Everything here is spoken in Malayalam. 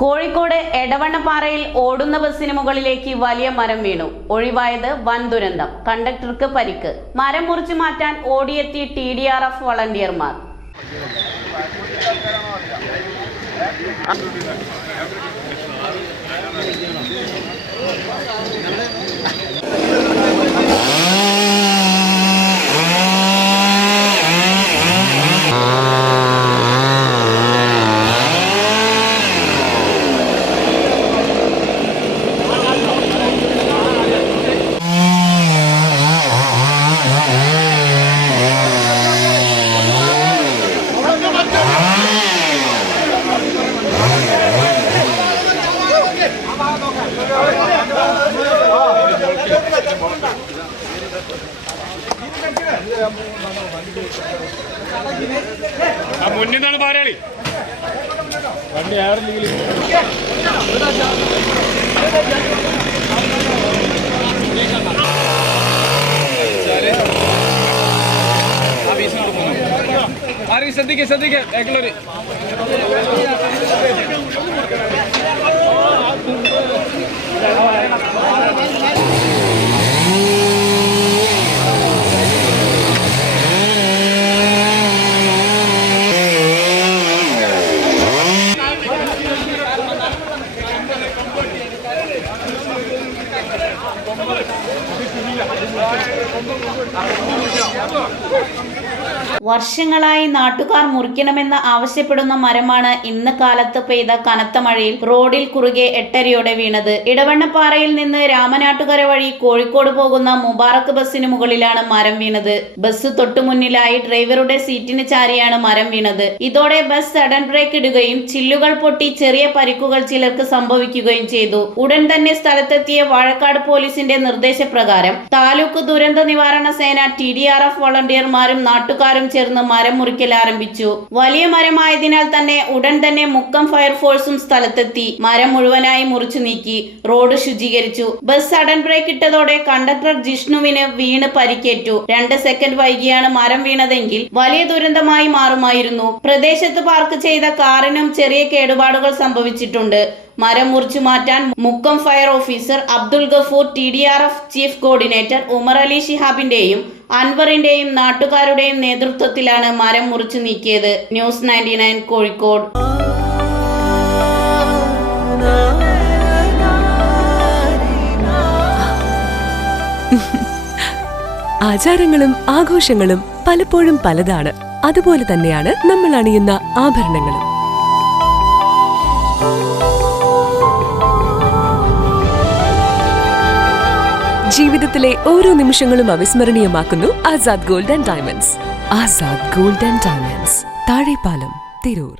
കോഴിക്കോട് എടവണ്ണപ്പാറയിൽ ഓടുന്ന ബസ്സിന് മുകളിലേക്ക് വലിയ മരം വീണു. ഒഴിവായത് വൻ ദുരന്തം. കണ്ടക്ടർക്ക് പരിക്ക്. മരം മുറിച്ചു മാറ്റാൻ ഓടിയെത്തി TDRF വളണ്ടിയർമാർ. മുന്നിന്നാണ് പാരാളി വണ്ടി ആറില്ലെങ്കിൽ ശ്രദ്ധിക്കുക ശ്രദ്ധിക്കുക ബാക്കിയുള്ളവര് വർഷങ്ങളായി നാട്ടുകാർ മുറിക്കണമെന്ന് ആവശ്യപ്പെടുന്ന മരമാണ് ഇന്ന് കാലത്ത് പെയ്ത കനത്ത മഴയിൽ റോഡിൽ കുറുകെ 8:30 വീണത്. ഇടവണ്ണപ്പാറയിൽ നിന്ന് രാമനാട്ടുകര വഴി കോഴിക്കോട് പോകുന്ന മുബാറക്ക് ബസ്സിന് മുകളിലാണ് മരം വീണത്. ബസ് തൊട്ടുമുന്നിലായി ഡ്രൈവറുടെ സീറ്റിന് ചാരിയാണ് മരം വീണത്. ഇതോടെ ബസ് സഡൻ ബ്രേക്ക് ഇടുകയും ചില്ലുകൾ പൊട്ടി ചെറിയ പരിക്കുകൾ ചിലർക്ക് സംഭവിക്കുകയും ചെയ്തു. ഉടൻ തന്നെ സ്ഥലത്തെത്തിയ വാഴക്കാട് പോലീസിന്റെ നിർദ്ദേശപ്രകാരം താലൂക്ക് ദുരന്ത നിവാരണ സേന, TDRF വളണ്ടിയർമാരും നാട്ടുകാരും ചേർന്ന് മരം മുറിക്കൽ ആരംഭിച്ചു. വലിയ മരമായതിനാൽ തന്നെ ഉടൻ തന്നെ മുക്കം ഫയർഫോഴ്സും സ്ഥലത്തെത്തി മരം മുഴുവനായി മുറിച്ചു നീക്കി റോഡ് ശുചീകരിച്ചു. ബസ് സഡൻ ബ്രേക്ക് ഇട്ടതോടെ കണ്ടക്ടർ ജിഷ്ണുവിന് വീണ് പരിക്കേറ്റു. 2 സെക്കൻഡ് വൈകിയാണ് മരം വീണതെങ്കിൽ വലിയ ദുരന്തമായി മാറുമായിരുന്നു. പ്രദേശത്ത് പാർക്ക് ചെയ്ത കാറിനും ചെറിയ കേടുപാടുകൾ സംഭവിച്ചിട്ടുണ്ട്. മരം മുറിച്ചു മാറ്റാൻ Mukkam fire officer Abdul Gafoor, TDRF chief coordinator Umar Ali ശിഹാബിന്റെയും അൻവറിന്റെയും നാട്ടുകാരുടെയും നേതൃത്വത്തിലാണ് മരം മുറിച്ചു നീക്കിയത്. ന്യൂസ് 99 കോഴിക്കോട്. ആചാരങ്ങളും ആഘോഷങ്ങളും പലപ്പോഴും പലതാണ്. അതുപോലെ തന്നെയാണ് നമ്മൾ അണിയുന്ന ആഭരണങ്ങളും. ജീവിതത്തിലെ ഓരോ നിമിഷങ്ങളും അവിസ്മരണീയമാക്കുന്നു Azad gold and diamonds. Azad gold and diamonds, Thazhepalam, Tirur.